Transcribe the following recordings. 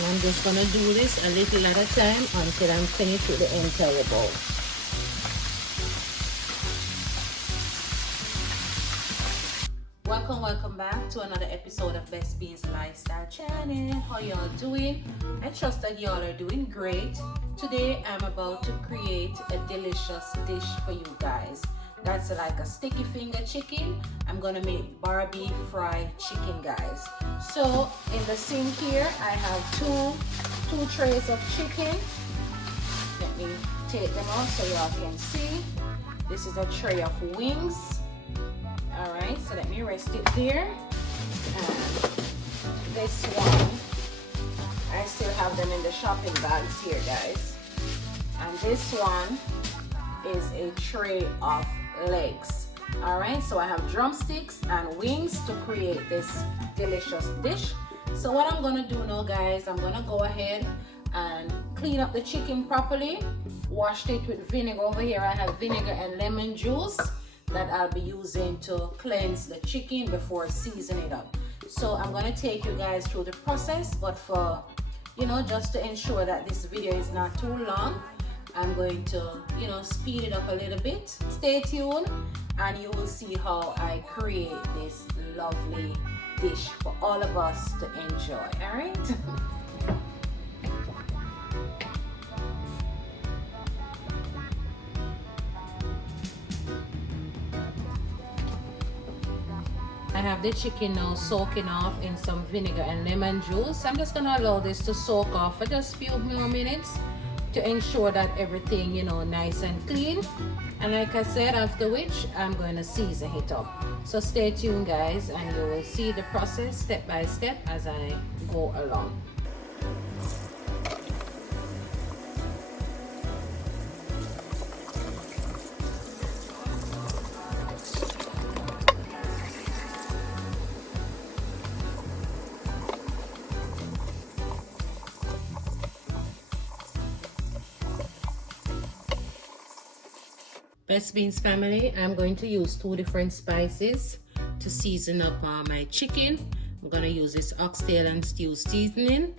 And I'm just gonna do this a little at a time until I'm finished with the entire bowl. Welcome back to another episode of Best Beans Lifestyle Channel. How y'all doing? I trust that y'all are doing great. Today I'm about to create a delicious dish for you guys. That's like a sticky finger chicken. I'm gonna make Barbie fried chicken, guys. So in the sink here I have two trays of chicken. Let me take them out so y'all can see. This is a tray of wings. All right, so let me rest it there. And this one, I still have them in the shopping bags here, guys. And this one is a tray of legs. All right, so I have drumsticks and wings to create this delicious dish. So what I'm gonna do now, guys, I'm gonna go ahead and clean up the chicken properly. Washed it with vinegar. Over here I have vinegar and lemon juice that I'll be using to cleanse the chicken before seasoning it up. So I'm gonna take you guys through the process, but for, just to ensure that this video is not too long, I'm going to, speed it up a little bit. Stay tuned and you will see how I create this lovely dish for all of us to enjoy, all right? I have the chicken now soaking off in some vinegar and lemon juice. I'm just gonna allow this to soak off for just a few more minutes to ensure that everything, nice and clean. And like I said, after which I'm going to season it up. So stay tuned, guys, and you will see the process step by step as I go along. Best Beans family, I'm going to use 2 different spices to season up my chicken. I'm going to use this oxtail and stew seasoning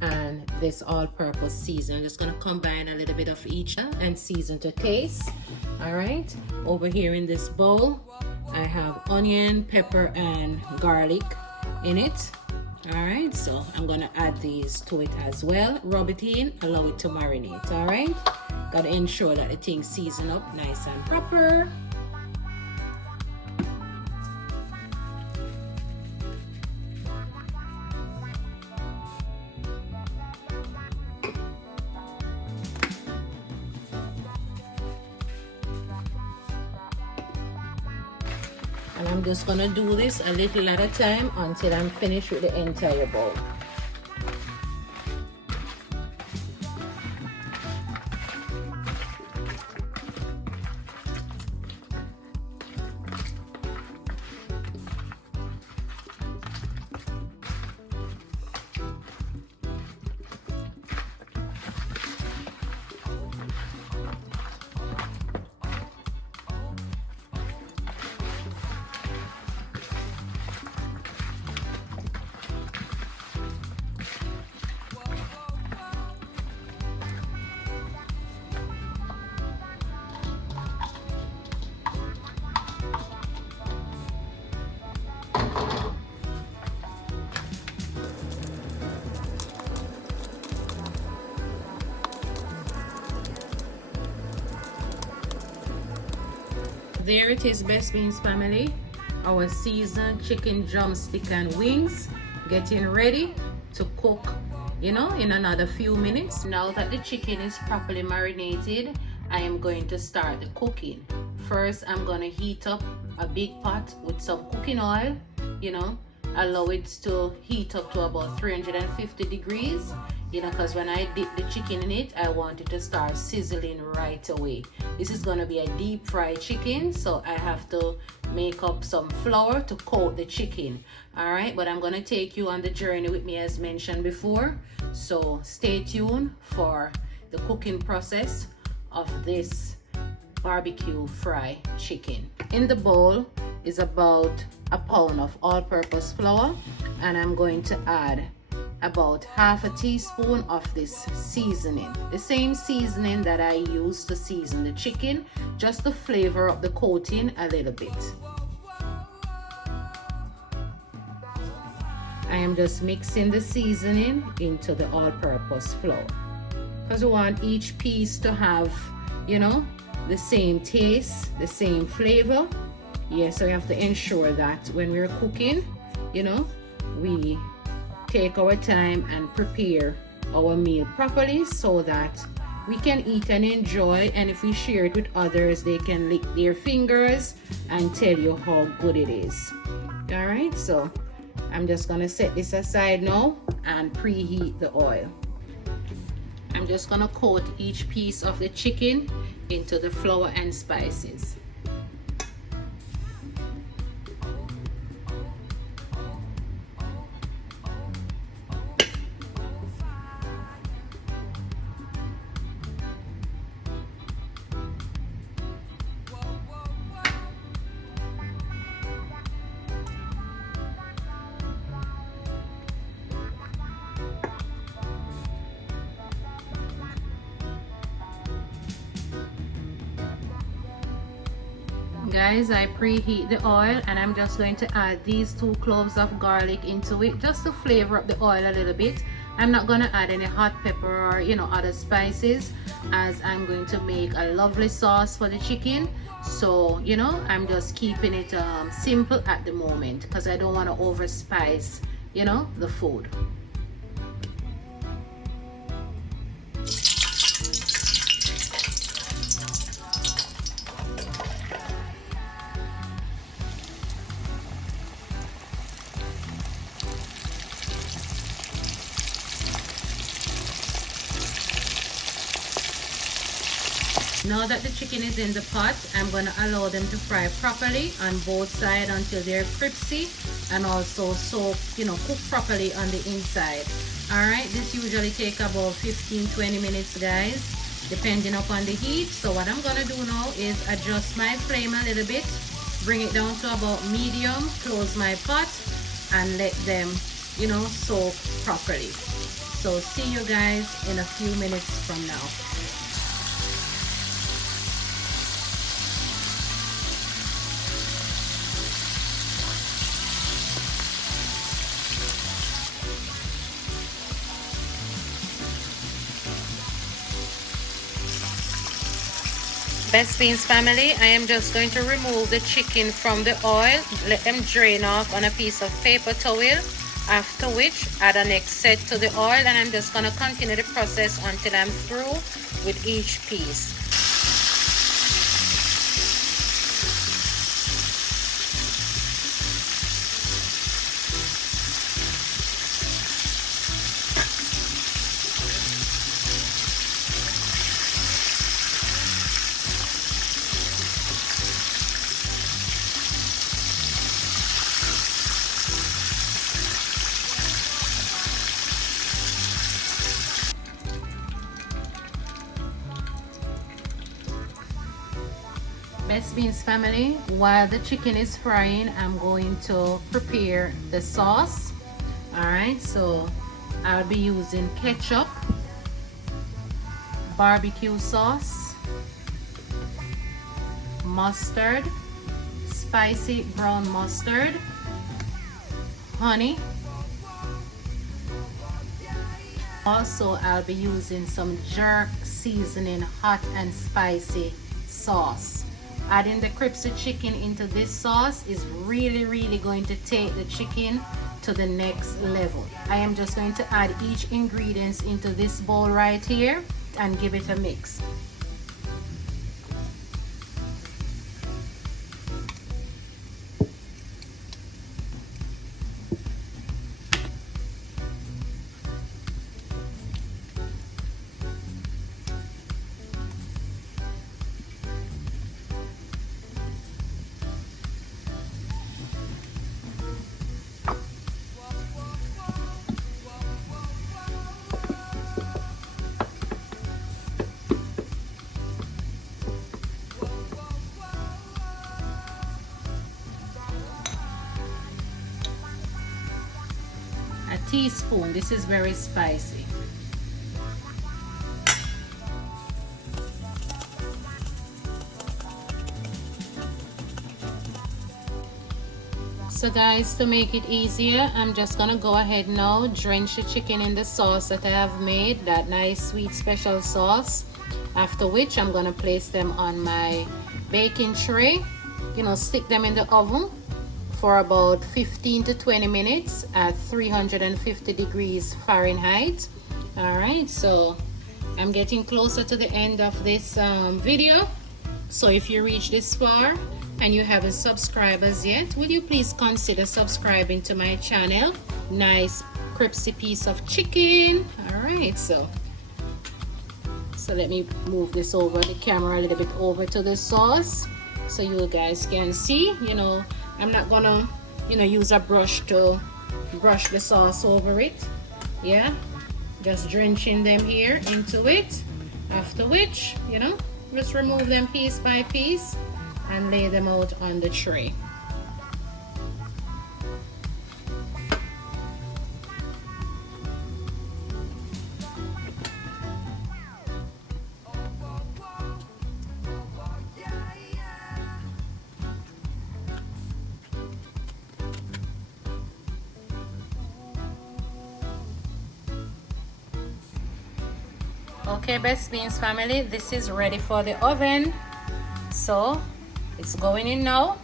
and this all-purpose season. I'm just going to combine a little bit of each and season to taste. All right, over here in this bowl, I have onion, pepper, and garlic in it. All right, so I'm going to add these to it as well. Rub it in, allow it to marinate. All right. Gotta ensure that the thing season up nice and proper. And I'm just gonna do this a little at a time until I'm finished with the entire bowl. There it is, Best Beans family, our seasoned chicken drumstick and wings getting ready to cook, in another few minutes. Now that the chicken is properly marinated, I am going to start the cooking. First, I'm going to heat up a big pot with some cooking oil, allow it to heat up to about 350 degrees, because when I dip the chicken in it, I want it to start sizzling right away. This is going to be a deep fried chicken, so I have to make up some flour to coat the chicken. All right, but I'm going to take you on the journey with me as mentioned before, so stay tuned for the cooking process of this barbecue fried chicken. In the bowl is about a pound of all-purpose flour, and I'm going to add about half a teaspoon of this seasoning, the same seasoning that I use to season the chicken, just to flavor up the coating a little bit. I am just mixing the seasoning into the all-purpose flour because we want each piece to have, you know, the same taste, the same flavor. Yes, so we have to ensure that when we're cooking, you know, we take our time and prepare our meal properly so that we can eat and enjoy, and if we share it with others, they can lick their fingers and tell you how good it is. All right, so I'm just gonna set this aside now and preheat the oil. I'm just gonna coat each piece of the chicken into the flour and spices. Guys, I preheat the oil and I'm just going to add these 2 cloves of garlic into it just to flavor up the oil a little bit. I'm not going to add any hot pepper or, you know, other spices, as I'm going to make a lovely sauce for the chicken. So, you know, I'm just keeping it simple at the moment because I don't want to overspice, you know, the food. Now that the chicken is in the pot, I'm going to allow them to fry properly on both sides until they're crispy and also cook properly on the inside. Alright, this usually takes about 15-20 minutes, guys, depending upon the heat. So what I'm going to do now is adjust my flame a little bit, bring it down to about medium, close my pot and let them, you know, soak properly. So see you guys in a few minutes from now. Best Beans family, I am just going to remove the chicken from the oil, let them drain off on a piece of paper towel, after which add a next set to the oil, and I'm just going to continue the process until I'm through with each piece. Best Beans family, while the chicken is frying, I'm going to prepare the sauce. Alright, so I'll be using ketchup, barbecue sauce, mustard, spicy brown mustard, honey. Also, I'll be using some jerk seasoning hot and spicy sauce. Adding the crispy chicken into this sauce is really going to take the chicken to the next level. I am just going to add each ingredient into this bowl right here and give it a mix. teaspoon. This is very spicy. So guys, to make it easier, I'm just gonna go ahead now, drench the chicken in the sauce that I have made, that nice sweet special sauce. After which I'm gonna place them on my baking tray, you know, stick them in the oven for about 15 to 20 minutes at 350 degrees Fahrenheit. All right, so I'm getting closer to the end of this video. So if you reach this far and you haven't subscribed as yet, will you please consider subscribing to my channel? Nice crispy piece of chicken. All right, so let me move this over the camera a little bit over to the sauce so you guys can see. You know, I'm not gonna, you know, use a brush to brush the sauce over it. Yeah, just drenching them here into it. After which, you know, just remove them piece by piece and lay them out on the tray. Okay, Best Beans family, this is ready for the oven. So it's going in now,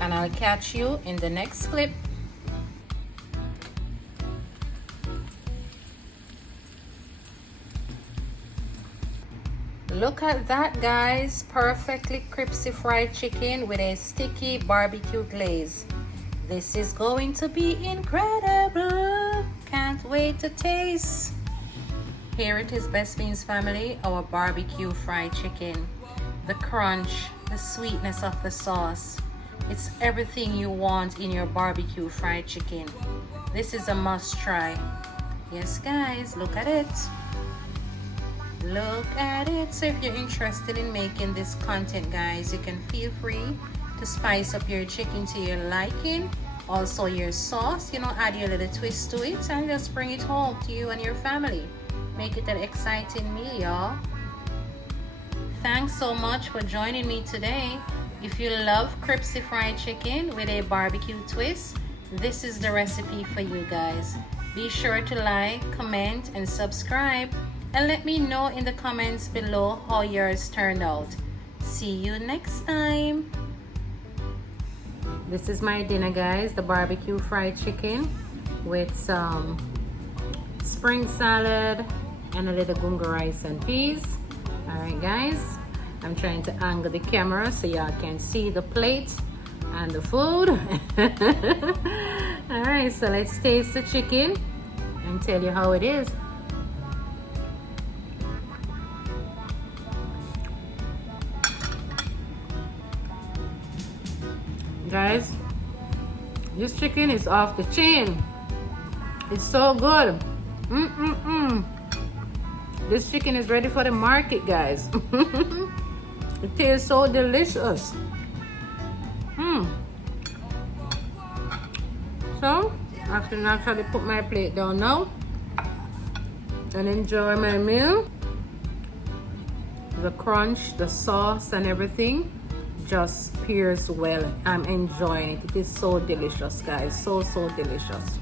and I'll catch you in the next clip. Look at that, guys. Perfectly crispy fried chicken with a sticky barbecue glaze. This is going to be incredible. Can't wait to taste. Here it is, Best Beans family, our barbecue fried chicken. The crunch, the sweetness of the sauce. It's everything you want in your barbecue fried chicken. This is a must try. Yes, guys, look at it. Look at it. So if you're interested in making this content, guys, you can feel free to spice up your chicken to your liking. Also your sauce, you know, add your little twist to it and just bring it home to you and your family. Make it an exciting meal, y'all. Thanks so much for joining me today. If you love crispy fried chicken with a barbecue twist, this is the recipe for you guys. Be sure to like, comment, and subscribe, and let me know in the comments below how yours turned out. See you next time. This is my dinner, guys, the barbecue fried chicken with some spring salad and a little gunga rice and peas. All right, guys, I'm trying to angle the camera so y'all can see the plate and the food. All right, so let's taste the chicken and tell you how it is. Guys, this chicken is off the chain. It's so good. This chicken is ready for the market, guys. It tastes so delicious. So I can actually put my plate down now and enjoy my meal. The crunch, the sauce, and everything just pairs well. I'm enjoying it. It is so delicious, guys. So delicious.